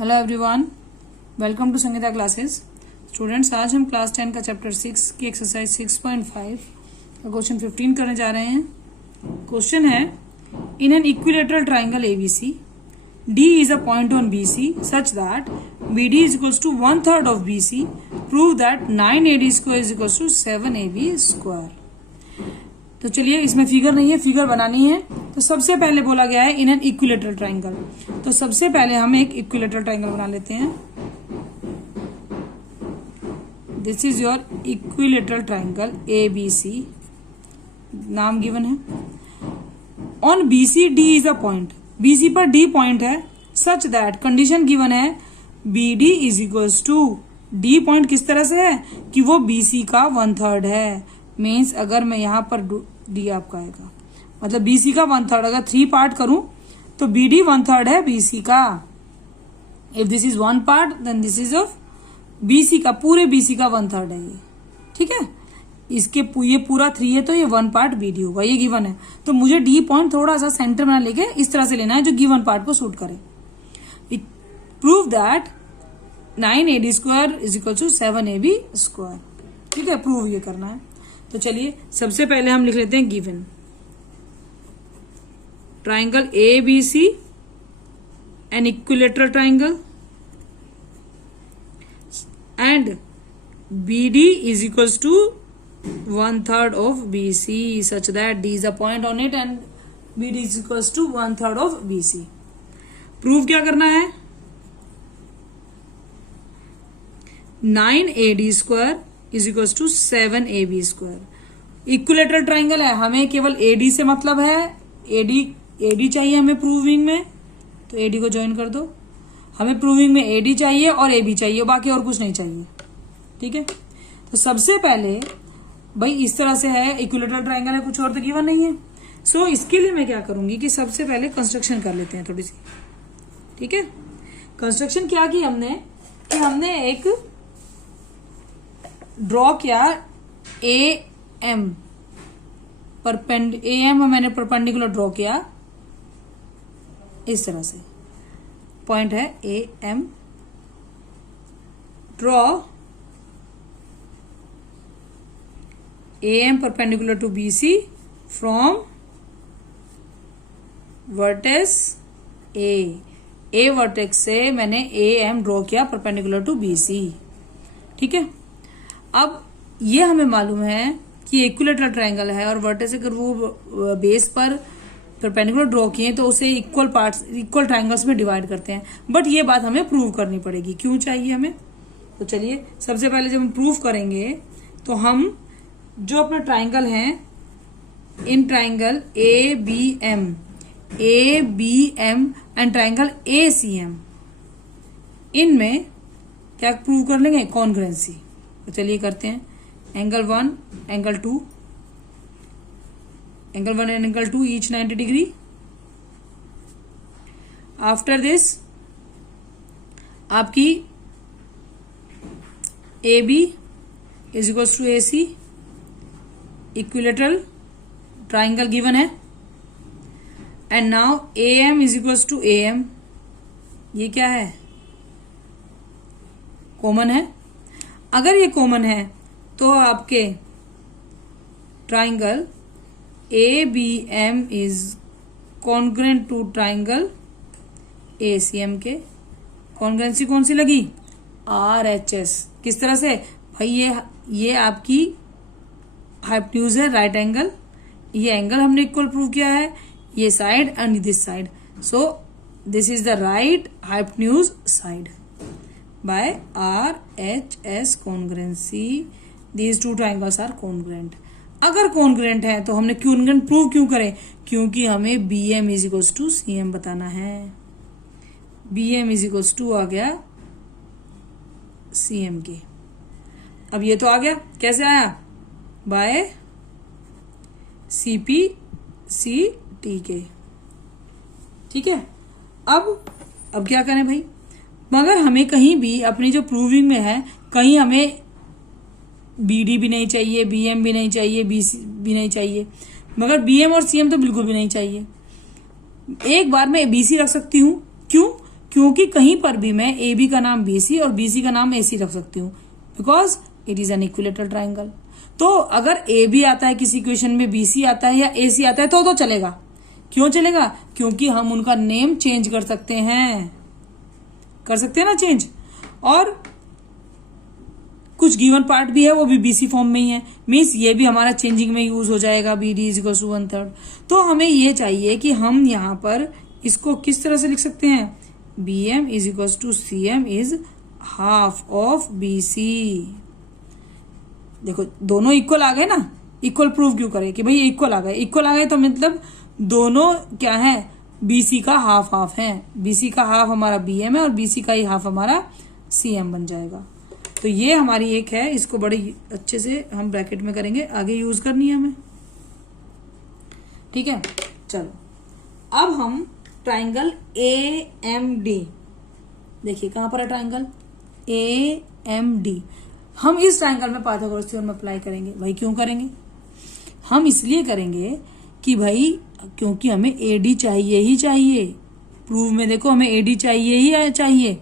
Hello everyone, welcome to Sangeeta classes. Students, आज हम class 10 का चैप्टर 6 की एक्सरसाइज 6.5 का क्वेश्चन 15 करने जा रहे हैं। क्वेश्चन है, in an equilateral triangle ABC D is a point on BC such that BD is equals to 1/3 of BC. Prove that 9AD square is equals to 7AB square. तो चलिए, इसमें figure नहीं है, फिगर बनानी है। तो सबसे पहले बोला गया है इन एन इक्विलेटरल ट्राइंगल। तो सबसे पहले हम एक इक्विलेटरल ट्राइंगल बना लेते हैं। This is your equilateral triangle ABC, नाम गिवन है। On BC D is a point, BC पर D पॉइंट है, सच दैट कंडीशन गिवन है BD is equals to D point किस तरह से है कि वो BC का 1/3 है। मीन्स अगर मैं यहां पर D आपका आएगा, मतलब BC का 1/3, अगर 3 पार्ट करूं तो BD 1/3 है BC का। If this is 1 part then this is of BC का, पूरे BC का 1/3 है ये। ठीक है, इसके ये पूरा 3 है तो ये 1 पार्ट BD होगा, ये गिवन है। तो मुझे D पॉइंट थोड़ा सा सेंटर में लेके इस तरह से लेना है जो गिवन पार्ट को सूट करे। Prove that 9AD square is equal to 7AB square. ठीक है, प्रूव ये करना है। तो चलिए, सबसे पहले हम लिख लेते हैं given triangle ABC, N equilateral triangle, and BD is equals to 1/3 of BC such that D is a point on it and BD is equals to 1/3 of BC। Prove क्या करना है? 9AD square is equals to 7AB square. Equilateral triangle है, हमें केवल AD से मतलब है। AD चाहिए हमें प्रूविंग में, तो AD को ज्वाइन कर दो। हमें प्रूविंग में AD चाहिए और AB चाहिए, बाकी और कुछ नहीं चाहिए। ठीक है, तो सबसे पहले भाई इस तरह से है, इक्विलेटरल ट्राइंगल है, कुछ और तो गिवन नहीं है। सो इसके लिए मैं क्या करूंगी कि सबसे पहले कंस्ट्रक्शन कर लेते हैं थोड़ी सी। ठीक है, कंस्ट्रक्शन क्या की हमने कि हमने एक ड्रॉ किया AM मैंने परपेंडिकुलर ड्रॉ किया इस तरह से। पॉइंट है AM, draw AM perpendicular to BC from vertex A vertex से मैंने AM ड्रॉ किया परपेंडिकुलर टू BC। ठीक है, अब ये हमें मालूम है कि इक्विलेटरल ट्राइंगल है और वर्टेक्स अगर वो बेस पर परपेंडिकुलर ड्रॉ किए तो उसे इक्वल ट्राइंगल्स में डिवाइड करते हैं। बट ये बात हमें प्रूव करनी पड़ेगी, क्यों चाहिए हमें। तो चलिए, सबसे पहले जब हम प्रूव करेंगे तो हम जो अपना ट्राइंगल है, in triangle ABM and triangle ACM, इनमें क्या प्रूव कर लेंगे? कॉन्ग्रुएंसी। तो चलिए करते हैं। Angle 1, angle 2 and angle 2 each 90 degree. After this आपकी AB is equals to AC, equilateral triangle given है। And now AM is equals to AM, ये क्या है? कॉमन है। अगर ये कॉमन है तो आपके triangle ABM is congruent to triangle ACM के। कॉन्ग्रुएंसी कौन सी लगी? RHS। किस तरह से भाई? ये आपकी हाइपोटेन्यूज है, राइट एंगल। ये एंगल हमने इक्वल प्रूव किया है, ये side and this side. So this is the right hypotenuse side by RHS congruency these two triangles are congruent। अगर congruent है तो हमने congruent प्रूव क्यों करें? क्योंकि हमें BM is equals to CM बताना है। BM is equals to आ गया CM के। अब ये तो आ गया, कैसे आया? बाय CPCT के। ठीक है, अब क्या करें भाई? मगर हमें कहीं भी अपनी जो प्रूविंग में है, कहीं हमें BD भी नहीं चाहिए, BM भी नहीं चाहिए, BC भी नहीं चाहिए, मगर BM और CM तो बिल्कुल भी नहीं चाहिए। एक बार मैं BC रख सकती हूँ, क्यों? क्योंकि कहीं पर भी मैं ए बी का नाम बीसी और बीसी का नाम एसी रख सकती हूँ, because it is an equilateral triangle. तो अगर ए बी आता है किसी क्वेश्चन में, बीसी आता है या एसी आता है तो चलेगा। क्यों चलेगा? क्योंकि हम उनका नेम चेंज कर सकते हैं, ना चेंज। और कुछ गिवन पार्ट भी है वो भी बीसी फॉर्म में ही है, मीन्स ये भी हमारा चेंजिंग में यूज हो जाएगा, B D is equal to 1/3। तो हमें ये चाहिए कि हम यहाँ पर इसको किस तरह से लिख सकते हैं, B M is equal to C M is half of B C. देखो दोनों इक्वल आ गए ना, इक्वल प्रूव क्यों करें कि भाई इक्वल आ गए तो मतलब दोनों क्या है, बीसी का हाफ हाफ है, बीसी का हाफ हमारा बीएम है और बीसी का ही हाफ हमारा सीएम बन जाएगा। तो ये हमारी एक है, इसको बड़े अच्छे से हम ब्रैकेट में करेंगे, आगे यूज करनी है हमें, ठीक है। चलो अब हम ट्राइंगल ए एम डी, देखिए कहां पर है ट्राइंगल ए एम डी। हम इस ट्राइंगल में पाइथागोरस थ्योरम अप्लाई करेंगे। भाई क्यों करेंगे? हम इसलिए करेंगे कि भाई क्योंकि हमें एडी चाहिए ही चाहिए, प्रूफ में देखो हमें एडी चाहिए ही चाहिए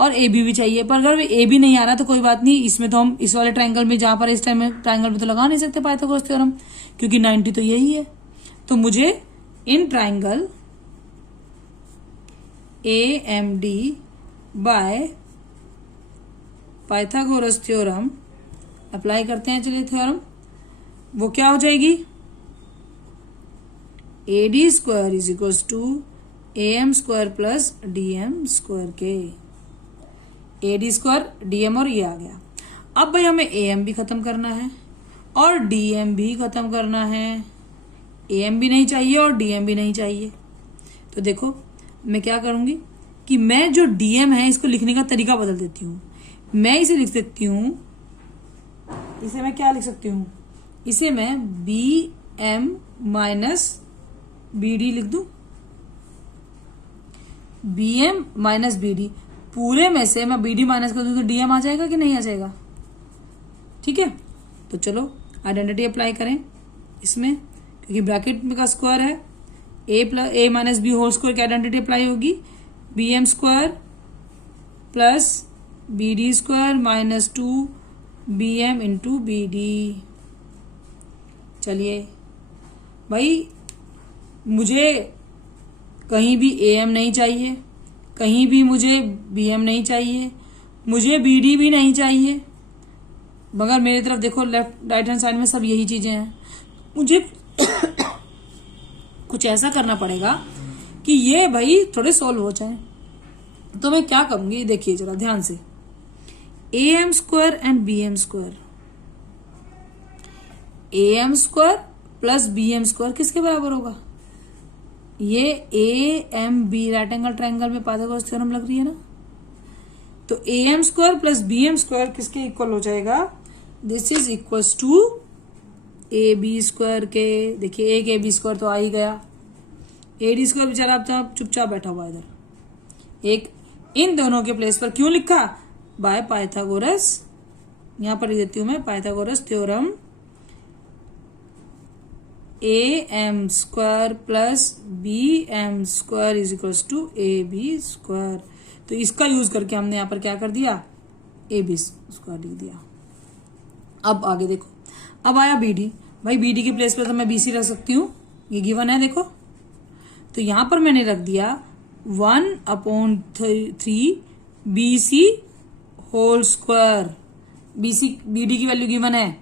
और ए बी भी चाहिए। पर अगर ए बी नहीं आ रहा तो कोई बात नहीं, इसमें तो हम इस वाले ट्राइंगल में, जहां पर इस टाइम में ट्राइंगल में तो लगा नहीं सकते पाइथागोरस थ्योरम, क्योंकि 90 तो यही है। तो मुझे in triangle A M D by Pythagoras theorem apply करते हैं। चलिए थ्योरम वो क्या हो जाएगी, A D square is equal to A M square plus D M square के। A D square D M और ये आ गया। अब भाई हमें ए एम भी खत्म करना है और डी एम भी खत्म करना है। ए एम भी नहीं चाहिए और डी एम भी नहीं चाहिए। तो देखो मैं क्या करूंगी कि मैं जो डी एम है इसको लिखने का तरीका बदल देती हूँ। मैं इसे लिख सकती हूँ, इसे मैं क्या लिख सकती हूँ, इसे मैं B M minus B D लिख दू। B M minus B D, पूरे में से मैं बी डी माइनस कर दूं तो डी एम आ जाएगा कि नहीं आ जाएगा? ठीक है, तो चलो आइडेंटिटी अप्लाई करें इसमें, क्योंकि ब्रैकेट में का स्क्वायर है, A plus A minus B whole square की आइडेंटिटी अप्लाई होगी, B M square plus B D square minus 2 B M into B D. चलिए भाई मुझे कहीं भी ए एम नहीं चाहिए, कहीं भी मुझे बी एम नहीं चाहिए, मुझे बी डी भी नहीं चाहिए, मगर मेरी तरफ देखो लेफ्ट राइट हैंड साइड में सब यही चीजें हैं। मुझे कुछ ऐसा करना पड़ेगा कि ये भाई थोड़े सॉल्व हो जाए। तो मैं क्या करूंगी, देखिए जरा ध्यान से, A M square and B M square, A M square plus B M square किसके बराबर होगा? ये A M B right angle triangle में पाइथागोरस थ्योरम लग रही है ना, तो A M square plus B M square किसके इक्वल हो जाएगा? This is equal to A B square के। देखिए एक ए बी स्क्वायर तो आ ही गया, ए डी स्क्वायर बेचारा आप चुपचाप बैठा हुआ इधर। एक इन दोनों के प्लेस पर क्यों लिखा? बाय पाइथागोरस, यहां पर लिख देती हूं मैं Pythagoras theorem A M square plus B M square is equal to A B square. तो इसका यूज करके हमने यहां पर क्या कर दिया, ए बी स्क्वायर लिख दिया। अब आगे देखो, अब आया बी डी। भाई बी डी के प्लेस पर तो मैं बी सी रख सकती हूँ, ये गिवन है देखो। तो यहां पर मैंने रख दिया 1/3 B C whole square, B C B D की वैल्यू गिवन है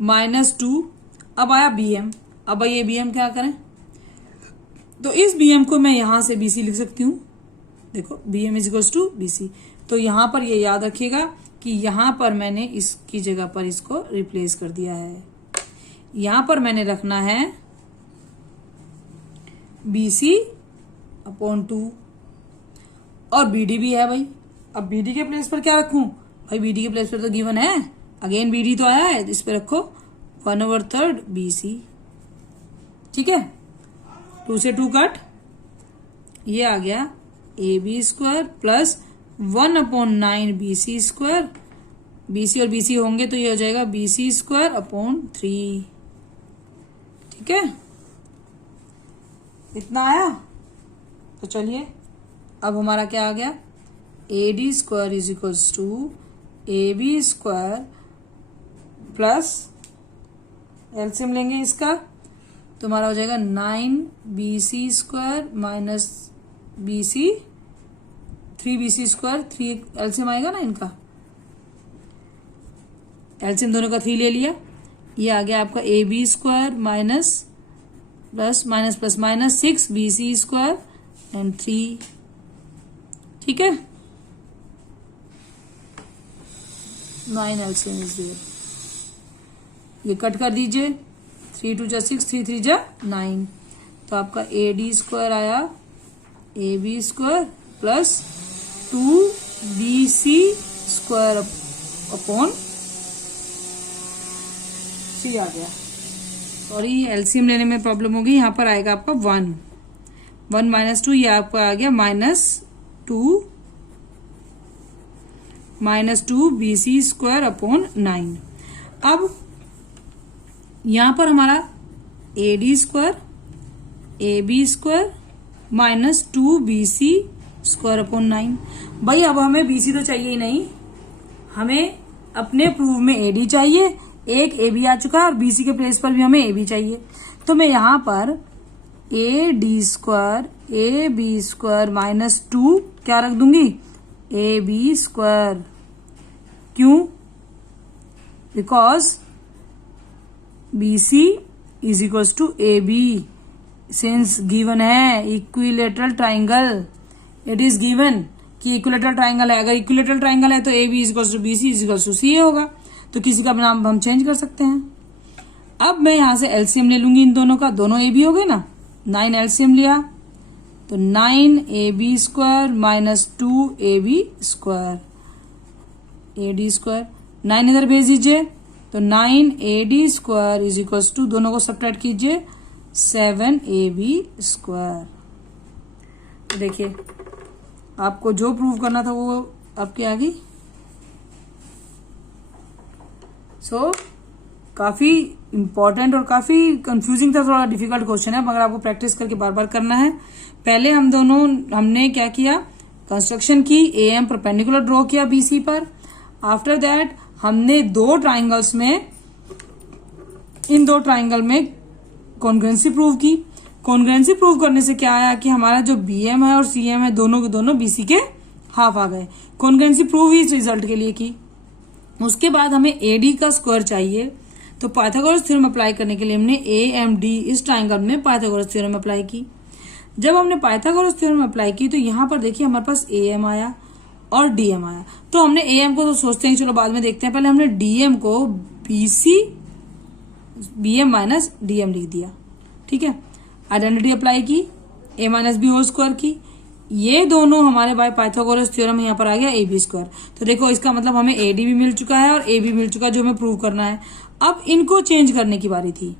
-2। अब आया बी एम। अब ये बी एम क्या करें, तो इस बी एम को मैं यहां से बी सी लिख सकती हूँ। देखो B M is equal to B C. तो यहां पर ये याद रखिएगा कि यहां पर मैंने इसकी जगह पर इसको रिप्लेस कर दिया है। यहां पर मैंने रखना है बी सी अपॉन 2 और बी डी भी है भाई। अब बी डी के प्लेस पर क्या रखूं? भाई बी डी के प्लेस पर तो गिवन है, अगेन बी डी तो आया है, इस पे रखो 1/3 बी सी। ठीक है, 2 से 2 कट, ये आ गया A B square plus 1/9 B C square. B C और बी सी होंगे तो ये हो जाएगा बी सी स्क्वायर अपॉन 3। ठीक है, इतना आया। तो चलिए अब हमारा क्या आ गया, A D square is equals to A B square plus LCM लेंगे इसका तो हमारा हो जाएगा 9bc square minus bc 3bc square, 3 LCM आएगा ना इनका, एलसीएम दोनों का 3 ले लिया, ये आ गया आपका A B square minus plus minus plus minus 6bc square and 3, ठीक है, 9 एलसीएम इज देयर। ये कट कर दीजिए, 3 2 जा 6, 3 3 जा 9, तो आपका ए डी स्क्वायर आया A B square plus 2bc square upon 3 आ गया। सॉरी एलसीएम लेने में प्रॉब्लम होगी, यहाँ पर आएगा आपका 1 माइनस 2, ये आपका आ गया -2 bc स्क्वायर अपॉन 9। अब यहां पर हमारा A D square A B square minus 2bc square upon 9। भाई अब हमें बीसी तो चाहिए ही नहीं, हमें अपने प्रूफ में ए डी चाहिए, एक ए बी आ चुका है और बीसी के प्लेस पर भी हमें ए बी चाहिए, तो मैं यहां पर A D square A B square minus 2 क्या रख दूंगी, ए बी स्क्वायर। क्यों, because BC is equals to A B, since given है equilateral triangle, it is given कि इक्विलेटरल ट्राइंगल है, अगर इक्विलेटरल ट्राइंगल है तो A B is equals to B C is equals to C होगा, तो किसी का नाम हम चेंज कर सकते हैं। अब मैं यहां से एलसीएम ले लूंगी इन दोनों का, दोनों ए बी हो गए ना, 9 एलसीएम लिया तो 9ab square minus 2ab square, ए डी स्क्वायर 9 इधर भेज दीजिए तो 9ad square is equals to, दोनों को सब्ट्रैक्ट कीजिए 7ab स्क्वायर। देखिए आपको जो प्रूव करना था वो आपके आ गई। सो काफी इंपॉर्टेंट और काफी कंफ्यूजिंग था, थोड़ा डिफिकल्ट क्वेश्चन है, मगर आपको प्रैक्टिस करके बार बार करना है। पहले हमने क्या किया, कंस्ट्रक्शन की, एएम परपेंडिकुलर ड्रॉ किया बीसी पर। आफ्टर दैट हमने इन दो ट्राइंगल में कॉन्ग्रुएंसी प्रूव की। कॉन्ग्रुएंसी प्रूव करने से क्या आया कि हमारा जो बीएम है और सीएम है दोनों के दोनों बीसी के हाफ आ गए। कॉन्ग्रुएंसी प्रूव ही इस रिजल्ट के लिए की। उसके बाद हमें एडी का स्क्वायर चाहिए, तो पाइथागोरस थ्योरम अप्लाई करने के लिए हमने ए एम डी इस ट्राइंगल में पाइथागोरस थ्योरम अप्लाई की। जब हमने पाइथागोरस थ्योरम अप्लाई की तो यहाँ पर देखिए हमारे पास ए एम आया और डीएम आया। तो हमने ए एम को तो सोचते हैं चलो बाद में देखते हैं, पहले हमने डीएम को बीएम माइनस डीएम लिख दिया। ठीक है, आइडेंटिटी अप्लाई की, ए माइनस बी होल स्क्वायर की, ये दोनों हमारे बाय पाइथागोरस थ्योरम यहाँ पर आ गया ए बी स्क्वायर। तो देखो इसका मतलब हमें ए डी भी मिल चुका है और ए बी मिल चुका है जो हमें प्रूव करना है। अब इनको चेंज करने की बारी थी।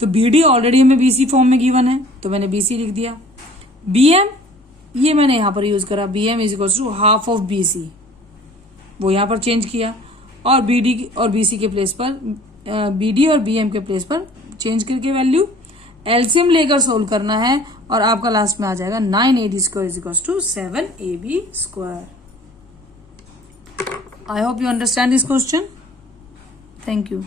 तो बी डी ऑलरेडी हमें बीसी फॉर्म में गिवन है तो मैंने बीसी लिख दिया। बीएम ये मैंने यहां पर यूज करा, BM is equal to half of BC, वो यहां पर चेंज किया। और बीडी और बीसी के प्लेस पर, बीडी और बीएम के प्लेस पर चेंज करके वैल्यू एलसीएम लेकर सोल्व करना है और आपका लास्ट में आ जाएगा 9ad square is equal to 7ab square. I hope you understand this question. Thank you.